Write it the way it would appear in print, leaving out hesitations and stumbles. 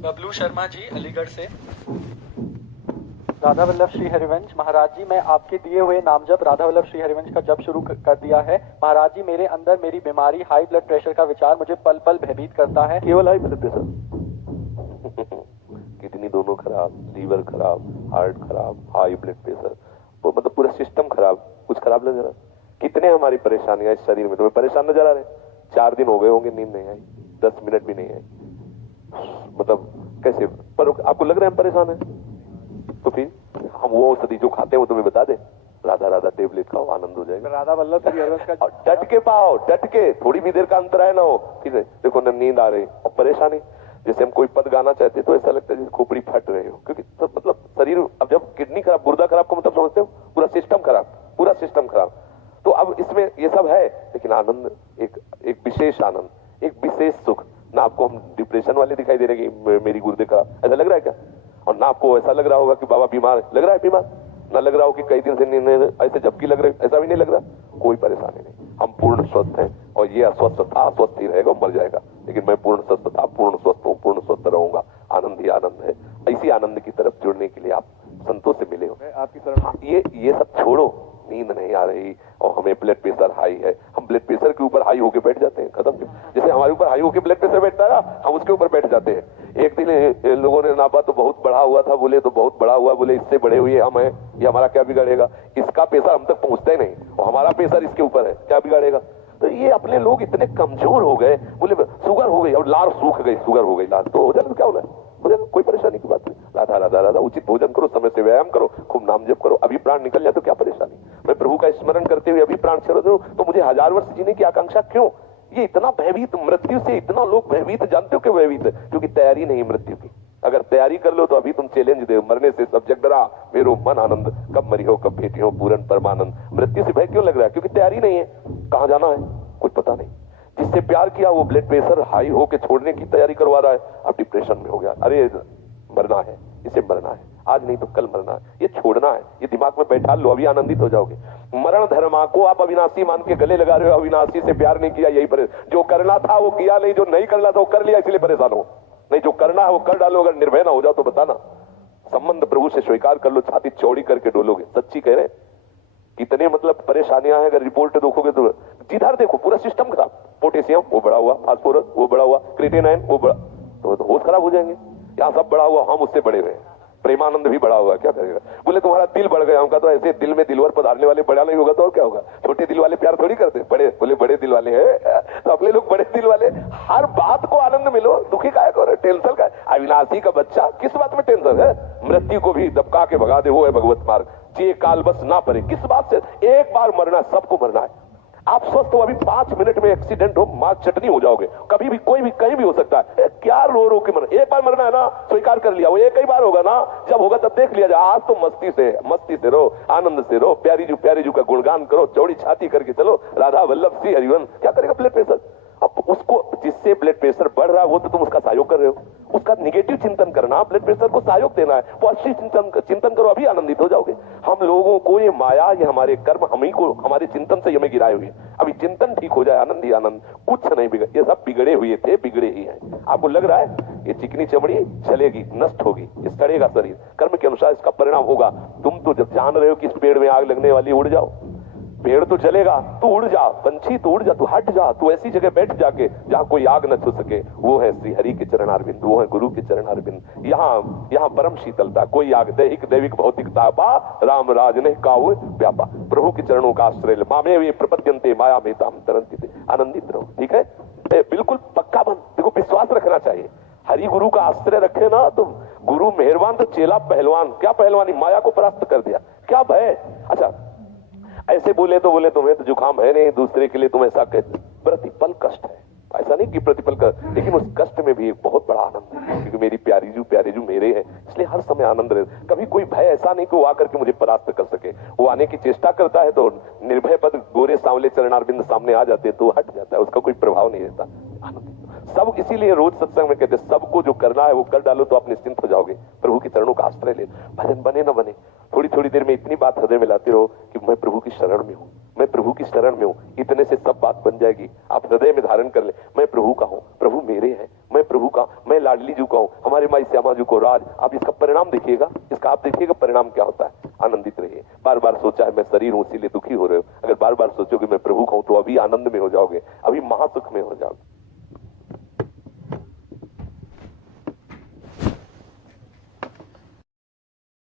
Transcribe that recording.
बबलू शर्मा जी अलीगढ़ से। राधा वल्लभ श्री हरिवंश महाराज जी, मैं आपके दिए हुए नामजप राधा वल्लभ श्री हरिवंश का जप शुरू कर दिया है। महाराज जी, मेरे अंदर मेरी बीमारी हाई ब्लड प्रेशर का विचार मुझे पल पल भयभीत करता है। केवल हाई ब्लड प्रेशर किडनी दोनों खराब, लीवर खराब, हार्ट खराब, हाई ब्लड प्रेशर, वो मतलब पूरा सिस्टम खराब। कुछ खराब नजर आ? कितने हमारी परेशानियां इस शरीर में तुम्हें परेशान नजर आ रहे? 4 दिन हो गए होंगे नींद नहीं आई, 10 मिनट भी नहीं आई, मतलब कैसे? पर आपको लग रहा है हम परेशान है? तो फिर हम वो औषधि जो खाते हैं वो तुम्हें बता दे, राधा राधा टेबलेट खाओ, आनंद हो जाएगा। राधा वल्लभ श्री हरिवंश का डट के पाओ, डट के, थोड़ी भी देर का अंतर है ना हो। ठीक है, देखो ना नींद आ रही और परेशानी, जैसे हम कोई पद गाना चाहते तो ऐसा लगता है जैसे खोपड़ी फट रहे हो, क्योंकि तो मतलब शरीर, अब जब किडनी खराब, गुर्दा खराब को मतलब समझते हो, पूरा सिस्टम खराब, पूरा सिस्टम खराब। तो अब इसमें ये सब है, लेकिन आनंद एक विशेष आनंद, एक विशेष सुख। ना आपको हम डिप्रेशन वाले दिखाई दे रहे कि मेरी गुर्दे खराब, ऐसा लग रहा है क्या? और ना आपको ऐसा लग रहा होगा कि बाबा बीमार, लग रहा है बीमार? ना लग रहा हो कि कई दिन से ऐसे झपकी लग रही, ऐसा भी नहीं लग रहा। कोई परेशानी नहीं, हम पूर्ण स्वस्थ हैं। और ये अस्वस्थ था, अस्वस्थ ही रहेगा, मर जाएगा, लेकिन मैं पूर्ण स्वस्थ था, पूर्ण स्वस्थ हूँ, पूर्ण स्वस्थ रहूंगा। आनंद ही आनंद है। इसी आनंद की तरफ जुड़ने के लिए आप संतों से मिले हो। आपकी तरफ ये सब छोड़ो, नींद नहीं आ रही और हमें ब्लड प्रेशर हाई है, हम ब्लड प्रेशर के ऊपर हाई होके बैठ जाते हैं, खत्म। जैसे हमारे ऊपर हाई होके ब्लड प्रेशर बैठता है ना, हम उसके ऊपर बैठ जाते हैं। एक दिन लोगों ने नापा तो बहुत बढ़ा हुआ था, बोले तो बहुत बढ़ा हुआ, बोले इससे बढ़े हुए हम हैं, ये हमारा क्या बिगाड़ेगा? इसका प्रेशर हम तक पहुंचता ही नहीं और हमारा प्रेशर इसके ऊपर है, क्या बिगाड़ेगा? तो ये अपने लोग इतने कमजोर हो गए, बोले शुगर हो गई, अब लार सूख गई, शुगर हो गई लार, तो हो जाए तो क्या होना है? हो जाए, कोई परेशानी की बात नहीं। राधा राधा राधा, उचित भोजन करो, समय से व्यायाम करो, खूब नाम जप करो, अभी प्राण निकल जाए तो क्या परेशानी? मैं प्रभु का स्मरण करते हुए अभी प्राण छोड़ दूं तो मुझे 1000 वर्ष जीने की आकांक्षा क्यों? ये इतना भयभीत, मृत्यु से इतना लोग भयभीत, जानते हो क्यों भयभीत? क्योंकि तैयारी नहीं मृत्यु की। अगर तैयारी कर लो तो अभी तुम चैलेंज दे, मरने से सब जग डरा, मेरो मन आनंद, कब मरी हो कब भेटी हो पूर्ण परमानंद। मृत्यु से भय क्यों लग रहा है? क्योंकि तैयारी नहीं है, कहां जाना है कुछ पता नहीं। जिससे प्यार किया वो ब्लड प्रेशर हाई होके छोड़ने की तैयारी करवा रहा है, अब डिप्रेशन में हो गया, अरे मरना है, इसे मरना है, आज नहीं तो कल मरना है, ये छोड़ना है, ये दिमाग में बैठा लो, अभी आनंदित हो जाओगे। मरण धर्मा को आप अविनाशी मान के गले लगा रहे हो, अविनाशी से प्यार नहीं किया, यही परेशान। जो करना था वो किया नहीं, जो नहीं करना था वो कर लिया, इसलिए परेशान हो। नहीं, जो करना है वो कर डालो, अगर निर्भय ना हो जाओ तो बताना। संबंध प्रभु से स्वीकार कर लो, छाती चौड़ी करके डोलोगे। सच्ची कह रहे, कितने मतलब परेशानियां हैं, अगर रिपोर्ट देखोगे तो जिधर देखो पूरा सिस्टम खराब। पोटेशियम वो बढ़ा हुआ, फास्फोरस वो बढ़ा हुआ, क्रिएटिनिन वो बढ़ा, तो होश खराब हो जाएंगे। यहाँ सब बढ़ा हुआ, हम उससे बढ़े हुए। प्रेमानंद भी बढ़ा हुआ, क्या करेगा? बोले तुम्हारा दिल बढ़ गया, उनका तो ऐसे दिल में दिलवर पधारने वाले बड़ा नहीं होगा तो और क्या होगा? छोटे दिल वाले प्यार थोड़ी करते, बड़े, बोले बड़े दिल वाले हैं तो अपने लोग बड़े दिल वाले। हर बात को आनंद मिलो, दुखी काहे को, टेंशन का? अविनाशी का बच्चा, किस बात में टेंशन है? मृत्यु को भी दबका के भगा दे, वो है भगवत मार्ग। जे काल बस ना पड़े, किस बात से? एक बार मरना, सबको मरना है। आप स्वस्थ हो, अभी 5 मिनट में एक्सीडेंट हो, मां चटनी हो जाओगे, कभी भी कोई भी कहीं भी हो सकता है। क्या रो रो के मरना? एक बार मरना है ना, स्वीकार कर लिया, वो एक ही बार होगा ना, जब होगा तब देख लिया जाए। आज तो मस्ती से रो, आनंद से रो, प्यारी जू का गुणगान करो, चौड़ी छाती करके चलो, राधा वल्लभ श्री हरिवंश। क्या करेगा ब्लड प्रेशर? अब उसको, जिससे ब्लड प्रेशर बढ़ रहा है वो तो तुम उसका सहयोग कर रहे हो, उसका निगेटिव चिंतन करना, ब्लड प्रेशर को सहयोग देना है, पॉजिटिव चिंतन करो, अभी आनंदित हो जाओगे। हम लोगों को ये माया, ये हमारे कर्म, हम ही को, हमारे चिंतन से हमें गिराए हुए। अभी चिंतन ठीक हो जाए, आनंद ही आनंद, कुछ नहीं बिगड़, ये सब बिगड़े हुए थे, बिगड़े ही हैं। आपको लग रहा है ये चिकनी चमड़ी चलेगी, नष्ट होगी, ये सड़ेगा शरीर, कर्म के अनुसार इसका परिणाम होगा। तुम तो जब जान रहे हो कि इस पेड़ में आग लगने वाली, उड़ जाओ, पेड़ तो जलेगा, तू उड़ जा, पंछी तू उड़ जा, तू हट जा, तू ऐसी जगह बैठ जाके जहां कोई आग न छू सके। वो है श्री हरि के चरणारविंद, वो है गुरु के चरणारविंद। यहाँ परम शीतलता, कोई आग दैहिक दैविक भौतिक तापा, राम राज ने काऊ व्यापा। प्रभु के चरणों का आश्रय ले, मामे वे प्रपद्यन्ते माया में ताम तरन्ति, आनंदित रहो। ठीक है, बिल्कुल पक्का बन, देखो विश्वास रखना चाहिए। हरि गुरु का आश्रय रखे ना तो गुरु मेहरबान तो चेला पहलवान। क्या पहलवानी? माया को परास्त कर दिया, क्या भय? अच्छा, ऐसे बोले तो बोले तुम्हें तो जुकाम है नहीं, दूसरे के लिए तुम ऐसा कहते। प्रतिपल कष्ट है, ऐसा नहीं कि प्रतिपल का, लेकिन उस कष्ट में भी एक बहुत बड़ा आनंद है, क्योंकि मेरी प्यारी जू मेरे हैं, इसलिए हर समय आनंद रहे। कभी कोई भय ऐसा नहीं कि वो आकर के मुझे परास्त कर सके। वो आने की चेष्टा करता है तो निर्भय पद गोरे सांवले चरणारविंद सामने आ जाते हैं तो हट जाता है, उसका कोई प्रभाव नहीं रहता। आनंद सब, इसीलिए रोज सत्संग में कहते सबको जो करना है वो कर डालो तो आप निश्चिंत हो जाओगे। प्रभु के चरणों का आश्रय ले, भजन बने न बने, थोड़ी थोड़ी देर में इतनी बात हृदय में लाते रहो कि मैं प्रभु की शरण में हूँ, मैं प्रभु की शरण में हूँ। इतने से सब बात बन जाएगी। आप हृदय में धारण कर ले, मैं प्रभु का हूँ, प्रभु मेरे हैं, मैं प्रभु का, मैं लाडली जू का हूँ। हमारे माई श्यामा जी को राज। आप इसका परिणाम देखिएगा, इसका आप देखिएगा परिणाम क्या होता है। आनंदित रहिए। बार बार सोचा है मैं शरीर हूं इसीलिए दुखी हो रहे हो, अगर बार बार सोचोगे मैं प्रभु का हूं तो अभी आनंद में हो जाओगे, अभी महासुख में हो जाओगे।